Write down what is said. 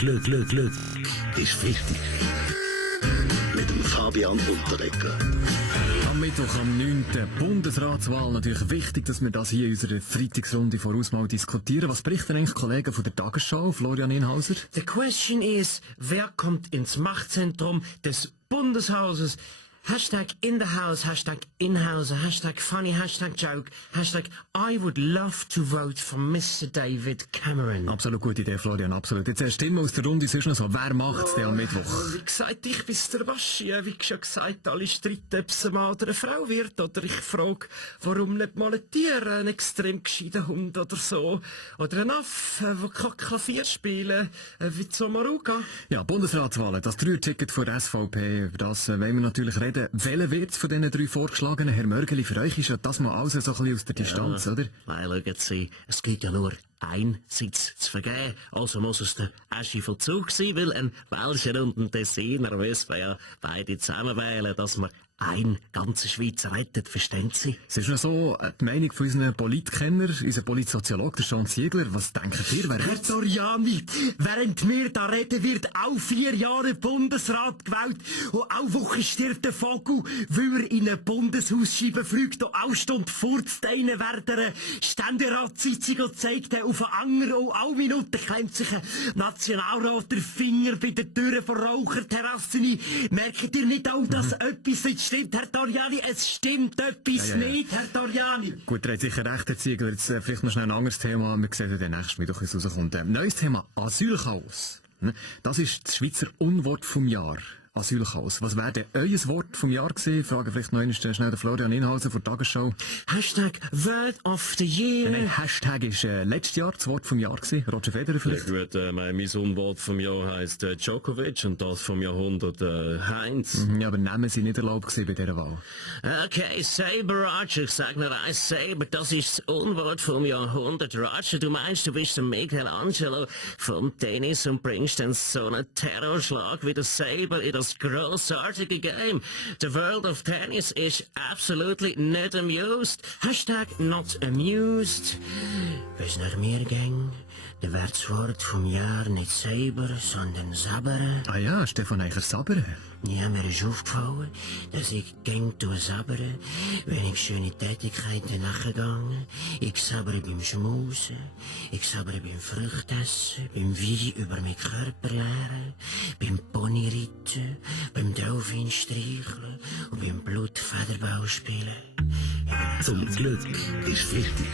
Glück ist wichtig. Mit dem Fabian Unterreger. Am Mittwoch, am 9. Bundesratswahl. Natürlich wichtig, dass wir das hier in unserer Freitagsrunde voraus mal diskutieren. Was berichten eigentlich Kollegen von der Tagesschau, Florian Inhauser? The question is, wer kommt ins Machtzentrum des Bundeshauses? Hashtag in the house, Hashtag in-house, Hashtag funny, Hashtag joke, Hashtag I would love to vote for Mr. David Cameron. Absolut gute Idee, Florian, absolut. Jetzt Stimmen aus der Runde, sonst noch so. Wer macht's denn am Mittwoch? Wie gesagt, ich bin's der Waschi. Wie schon gesagt, alle streiten, ob es ein Mann oder eine Frau wird. Oder ich frage, warum nicht mal ein Tier, ein extrem gescheiter Hund oder so. Oder ein Affe, der Klavier spielen wie Zomaruga. Ja, Bundesratswahlen, das 3-Ticket von der SVP, über das wollen wir natürlich reden. Welcher wird's von diesen 3 vorgeschlagenen? Herr Mörgeli, für euch ist ja das mal alles so ein bisschen aus der Distanz, oder? Weil, schauen Sie, es gibt ja nur einen Sitz zu vergeben. Also muss es der Aschi Vollzug sein, weil ein Welcher und ein Tessiner müssen wir ja beide zusammen wählen, dass wir ein ganze Schweiz rettet, verstehen Sie? Es ist noch so die Meinung von unseren Politkenner, unser Politsoziolog, der Jean Ziegler. Was denken ihr, wer Herr wird's? Doriani, während wir da reden, wird auch 4 Jahre Bundesrat gewählt. Und auch Woche stirbt der Vogel, weil er in eine Bundeshausscheibe fliegt und auch Stunde furzt einer während einer Ständeratssitzung und zeigt auf den Anger und alle Minuten klemmt sich ein Nationalrat der Finger bei der Türe von Raucherterrassen ein. Merkt ihr nicht auch, dass etwas nicht stimmt, Herr Doriani? Es stimmt etwas nicht, Herr Doriani. Gut, ihr habt sicher recht, Herr Ziegler. Jetzt vielleicht noch schnell ein anderes Thema. Wir sehen ja nächstes Mittwoch, wie es rauskommt. Neues Thema, Asylchaos. Das ist das Schweizer Unwort vom Jahr. Asylchaos. Was wäre denn euer Wort vom Jahr gewesen? Frage vielleicht noch einmal schnell den Florian Inhauser von der Tagesschau. Hashtag Word of the Year. Nein, Hashtag ist letztes Jahr das Wort vom Jahr gewesen. Roger Federer vielleicht? Ja gut, mein Unwort vom Jahr heisst Djokovic und das vom Jahrhundert Heinz. Ja, aber Namen sind nicht erlaubt gewesen bei dieser Wahl. Okay, Saber Roger, ich sag nur eins, Saber, das ist das Unwort vom Jahrhundert. Roger, du meinst, du bist der Michelangelo vom Tennis und bringst dann so einen Terrorschlag wie der Saber in das grossartige Game. The world of tennis is absolutely not amused. Hashtag not amused. Wes nach mir ging, der wäre das Wort vom Jahr nicht Saber, sondern Sabere. Ah ja, Stefan Eicher-Saber. Ja, mir ist aufgefallen, dass ich gäng sabere, wenn ich schöne Tätigkeiten nachgegangen. Ich sabere beim Schmusen, ich sabere beim Früchtessen, beim Wein über meinen Körper leeren, beim Ponyreiten, beim Delfin streicheln und beim Blutfederball spielen. Zum Glück ist wichtig.